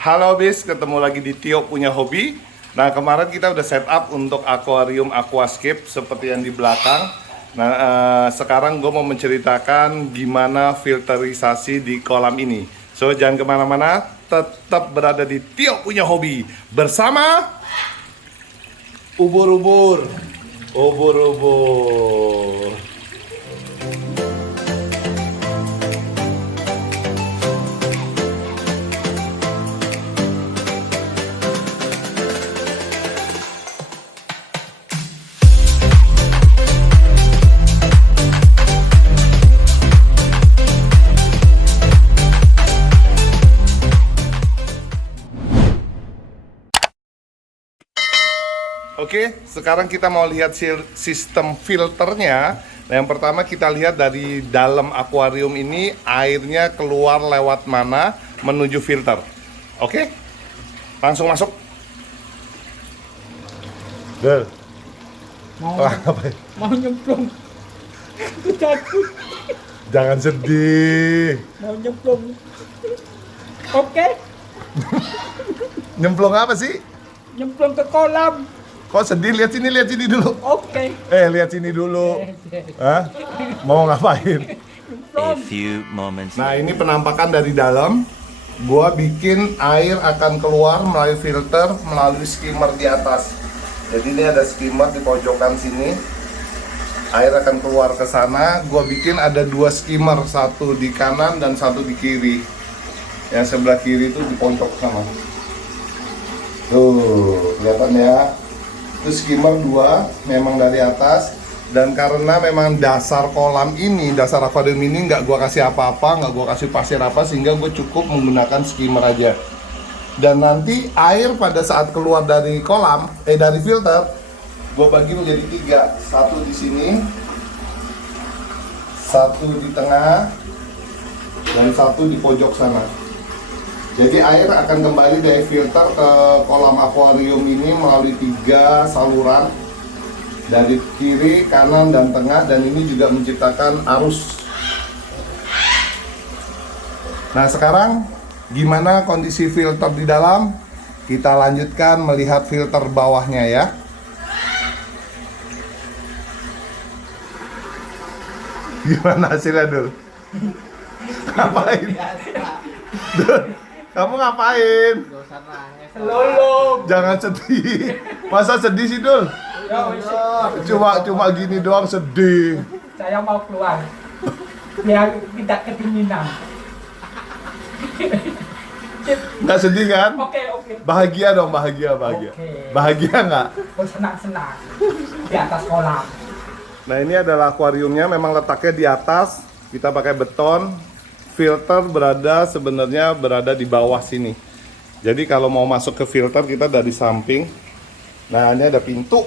Halo bis, ketemu lagi di Tio Punya Hobi. Nah, kemarin kita udah setup untuk akuarium aquascape seperti yang di belakang. Nah, sekarang gue mau menceritakan gimana filterisasi di kolam ini. So, jangan kemana-mana, tetap berada di Tio Punya Hobi bersama ubur-ubur. Ubur-ubur. Oke, sekarang kita mau lihat sistem filternya. Nah, yang pertama kita lihat dari dalam akuarium ini airnya keluar lewat mana menuju filter. Oke, langsung masuk. Del, Mau nyemplung. Aku takut. jangan sedih. Mau nyemplung. Oke, Nyemplung apa sih? nyemplung ke kolam. Kok sedih? Lihat sini dulu. Oke. Lihat sini dulu. Hah? Mau ngapain? A few moments Nah, ini penampakan dari dalam. Gua bikin air akan keluar melalui filter, melalui skimmer di atas. Jadi ini ada skimmer di pojokan sini. Air akan keluar ke sana. Gua bikin ada dua skimmer, satu di kanan dan satu di kiri. Yang sebelah kiri itu di pojok sana. Tuh, kelihatan ya. Itu skimmer dua, memang dari atas. Dan karena memang dasar kolam ini, dasar akuarium ini nggak gua kasih apa-apa, nggak gua kasih pasir apa, sehingga gue cukup menggunakan skimmer aja. Dan nanti air pada saat keluar dari kolam, dari filter, gue bagi menjadi tiga. Satu di sini, satu di tengah, dan satu di pojok sana. Jadi air akan kembali dari filter ke kolam akuarium ini melalui tiga saluran, dari kiri, kanan, dan tengah, dan ini juga menciptakan arus. Nah, sekarang gimana kondisi filter di dalam? Kita lanjutkan melihat filter bawahnya ya. Gimana hasilnya, Dul? Ngapain? Dul, kamu ngapain? Selolong. Jangan sedih. Masa sedih sih, Dul? Cuma gini doang sedih. Saya mau keluar. Biar tidak kedinginan. Nggak sedih kan? Oke. Bahagia dong, bahagia. Oke. Bahagia nggak? Oh, senang-senang. Di atas kolam. Nah, ini adalah akuariumnya, memang letaknya di atas. Kita pakai beton. Filter sebenarnya berada di bawah sini. Jadi kalau mau masuk ke filter kita dari samping. Nah, ini ada pintu.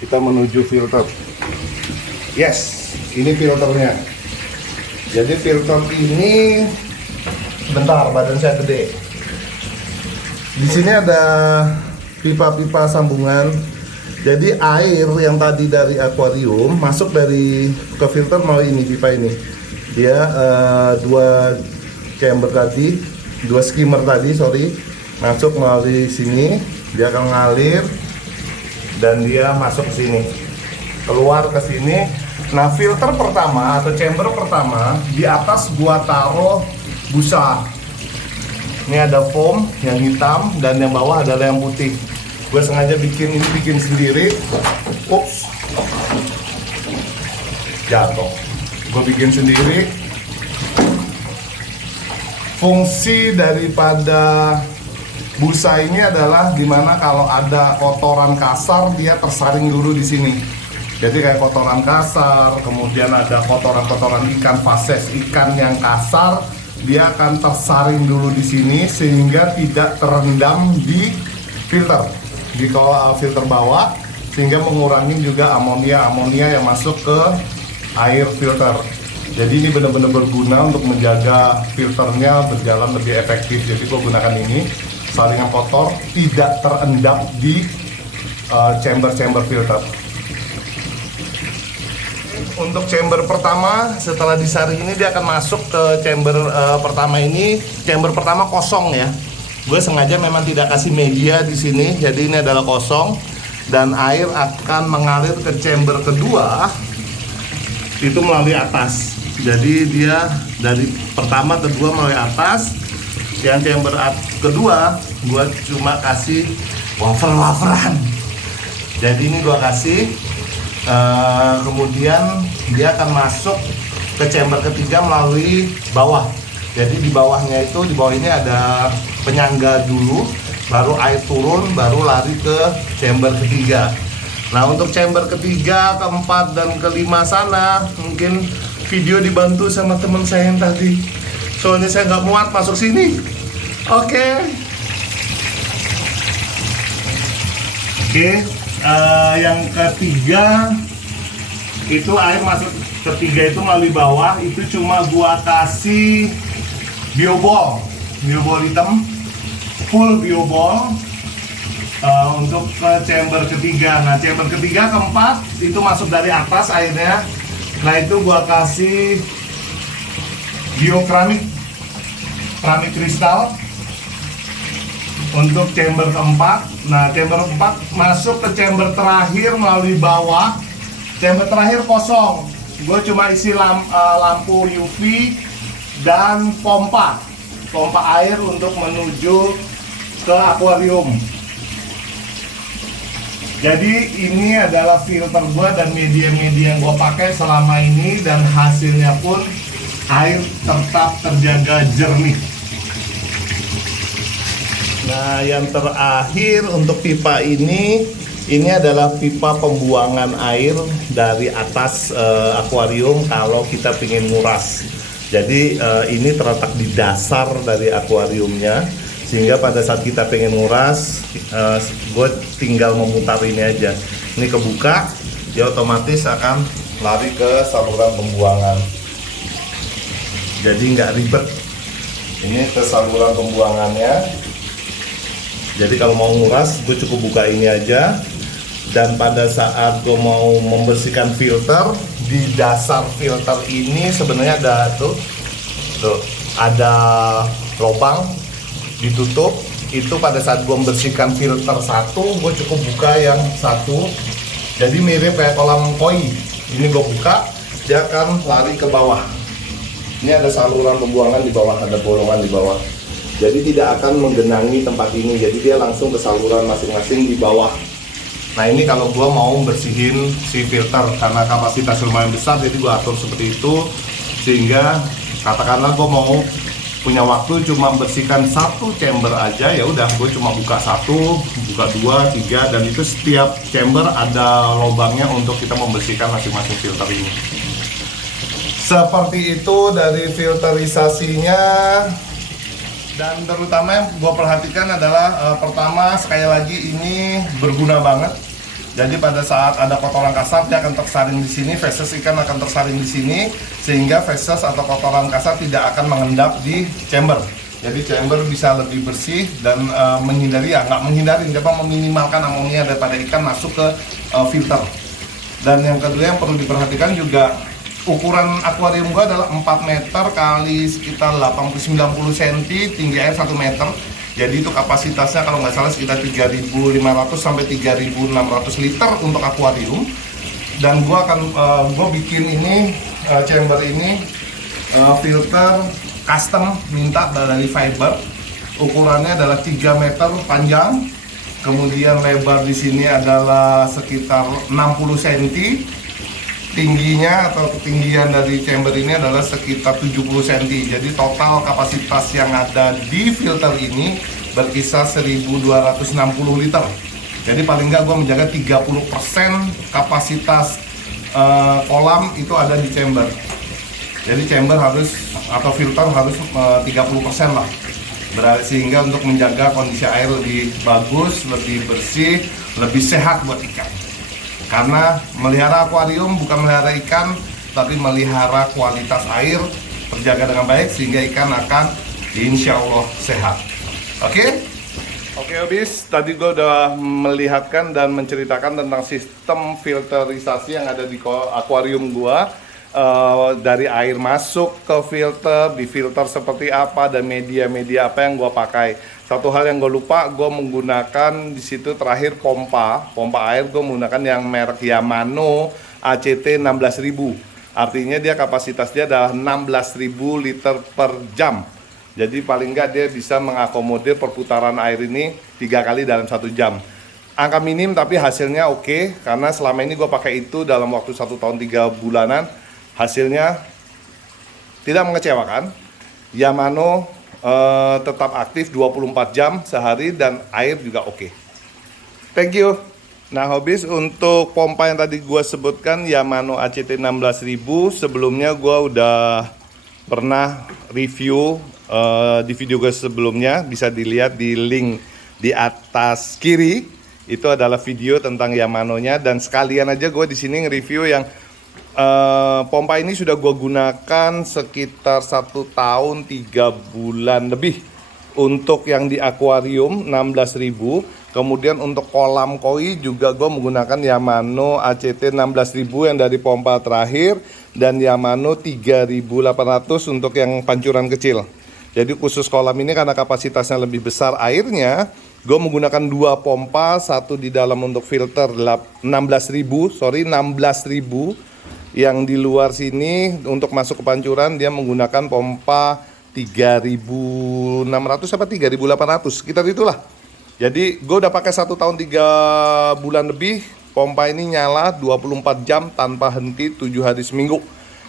Kita menuju filter. Yes, ini filternya. Jadi filter ini, bentar, badan saya gede. Di sini ada pipa-pipa sambungan. Jadi air yang tadi dari akuarium masuk ke filter melalui ini, pipa ini. Dia dua chamber tadi, dua skimmer tadi, masuk melalui sini. Dia akan ngalir dan dia masuk ke sini, keluar ke sini. Nah, filter pertama atau chamber pertama di atas gua taruh busa. Ini ada foam yang hitam dan yang bawah adalah yang putih. Gue sengaja bikin sendiri. Ups, jatuh. Gue bikin sendiri. Fungsi daripada busa ini adalah dimana kalau ada kotoran kasar dia tersaring dulu di sini. Jadi kayak kotoran kasar, kemudian ada kotoran-kotoran ikan fases, ikan yang kasar, dia akan tersaring dulu di sini sehingga tidak terendam di filter, di filter bawah, sehingga mengurangi juga amonia yang masuk ke air filter. Jadi ini benar-benar berguna untuk menjaga filternya berjalan lebih efektif. Jadi gue gunakan ini, saringan kotor tidak terendap di chamber filter. untuk chamber pertama setelah disaring ini dia akan masuk ke chamber pertama ini. Chamber pertama kosong ya. Gue sengaja memang tidak kasih media di sini, jadi ini adalah kosong dan air akan mengalir ke chamber kedua itu melalui atas. Jadi dia dari pertama kedua melalui atas. Yang chamber kedua gue cuma kasih wafer-waferan. Jadi ini gue kasih kemudian dia akan masuk ke chamber ketiga melalui bawah. Jadi di bawahnya itu, di bawah ini ada penyangga dulu, baru air turun, baru lari ke chamber ketiga. Nah untuk chamber ketiga, keempat, dan kelima sana mungkin video dibantu sama teman saya yang tadi. Soalnya saya nggak muat masuk sini. Oke. Yang ketiga itu air masuk ketiga itu melalui bawah. Itu cuma gua kasih biobol hitam, full biobol untuk ke chamber ketiga. Nah chamber ketiga keempat itu masuk dari atas airnya. Nah itu gua kasih keramik kristal untuk chamber keempat. Nah chamber keempat masuk ke chamber terakhir melalui bawah. Chamber terakhir kosong, gue cuma isi lampu UV dan pompa air untuk menuju ke akuarium. Jadi ini adalah filter gue dan media-media yang gue pakai selama ini, dan hasilnya pun air tetap terjaga jernih. Nah yang terakhir untuk pipa ini adalah pipa pembuangan air dari atas akuarium kalau kita ingin nguras. Jadi ini terletak di dasar dari akuariumnya, sehingga pada saat kita pengen nguras, gue tinggal memutar ini aja. Ini kebuka, dia otomatis akan lari ke saluran pembuangan. Jadi nggak ribet. Ini ke saluran pembuangannya. Jadi kalau mau nguras, gue cukup buka ini aja. Dan pada saat gue mau membersihkan filter, di dasar filter ini sebenarnya ada tuh ada lubang ditutup. Itu pada saat gue membersihkan filter satu, gue cukup buka yang satu. Jadi mirip kayak kolam koi. Ini gue buka, dia akan lari ke bawah. Ini ada saluran pembuangan di bawah, ada bolongan di bawah. Jadi tidak akan menggenangi tempat ini. Jadi dia langsung ke saluran masing-masing di bawah. Nah ini kalau gue mau bersihin si filter, karena kapasitas lumayan besar, jadi gue atur seperti itu. Sehingga katakanlah gue mau punya waktu cuma bersihkan satu chamber aja, ya udah gue cuma buka satu, buka dua, tiga, dan itu setiap chamber ada lubangnya untuk kita membersihkan masing-masing filter ini. Seperti itu dari filterisasinya. Dan terutama yang gue perhatikan adalah pertama, sekali lagi ini berguna banget. Jadi pada saat ada kotoran kasar, dia akan tersaring di sini, feses ikan akan tersaring di sini, sehingga feses atau kotoran kasar tidak akan mengendap di chamber. Jadi chamber bisa lebih bersih dan menghindari, ya nggak menghindari, tapi meminimalkan amonia daripada ikan masuk ke filter. Dan yang kedua yang perlu diperhatikan juga, ukuran akuarium gua adalah 4 meter kali sekitar 80-90 cm, tinggi air 1 meter. Jadi itu kapasitasnya kalau nggak salah sekitar 3.500 sampai 3.600 liter untuk akuarium. Dan gua bikin ini chamber ini filter custom, minta dari fiber. Ukurannya adalah 3 meter panjang. Kemudian lebar di sini adalah sekitar 60 cm. Tingginya atau ketinggian dari chamber ini adalah sekitar 70 cm. Jadi total kapasitas yang ada di filter ini berkisar 1.260 liter. Jadi paling nggak gue menjaga 30% kapasitas kolam itu ada di chamber. Jadi chamber harus, atau filter harus 30% lah. Berarti sehingga untuk menjaga kondisi air lebih bagus, lebih bersih, lebih sehat buat ikan. Karena melihara akuarium bukan melihara ikan, tapi melihara kualitas air terjaga dengan baik, sehingga ikan akan insya Allah sehat. Oke? Oke habis, tadi gue udah melihatkan dan menceritakan tentang sistem filterisasi yang ada di akuarium gue. Dari air masuk ke filter, difilter seperti apa, dan media-media apa yang gue pakai. Satu hal yang gue lupa, gue menggunakan di situ terakhir pompa air. Gue menggunakan yang merek Yamano ACT 16000. Artinya dia kapasitasnya adalah 16000 liter per jam. Jadi paling nggak dia bisa mengakomodir perputaran air ini 3 kali dalam 1 jam. Angka minim tapi hasilnya oke, karena selama ini gue pakai itu dalam waktu 1 tahun 3 bulanan. Hasilnya tidak mengecewakan. Yamano tetap aktif 24 jam sehari dan air juga oke. Thank you. Nah habis untuk pompa yang tadi gue sebutkan Yamano ACT 16000, sebelumnya gue udah pernah review di video gue sebelumnya, bisa dilihat di link di atas kiri. Itu adalah video tentang Yamano-nya, dan sekalian aja gue di sini nge-review yang pompa ini sudah gue gunakan sekitar 1 tahun 3 bulan lebih. Untuk yang di akuarium 16.000, kemudian untuk kolam koi juga gue menggunakan Yamano ACT 16.000 yang dari pompa terakhir, dan Yamano 3.800 untuk yang pancuran kecil. Jadi khusus kolam ini karena kapasitasnya lebih besar airnya, gue menggunakan 2 pompa, satu di dalam untuk filter 16.000. Yang di luar sini untuk masuk ke pancuran dia menggunakan pompa 3.600 apa 3.800, sekitar itulah. Jadi gue udah pakai 1 tahun 3 bulan lebih. Pompa ini nyala 24 jam tanpa henti 7 hari seminggu.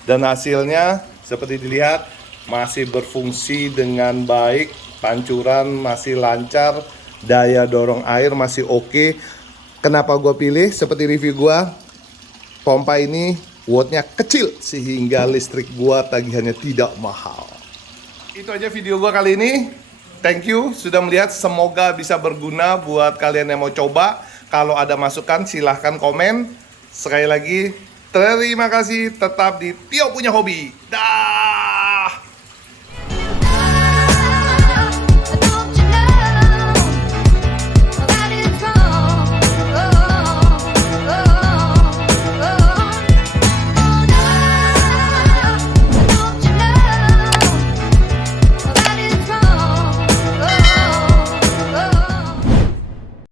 Dan hasilnya seperti dilihat masih berfungsi dengan baik. Pancuran masih lancar, daya dorong air masih oke. Kenapa gue pilih seperti review gue? Pompa ini wattnya kecil sehingga listrik gua tagihannya tidak mahal. Itu aja video gua kali ini. Thank you sudah melihat, semoga bisa berguna buat kalian yang mau coba. Kalau ada masukan silahkan komen. Sekali lagi terima kasih, tetap di Tio Punya Hobi. Dah.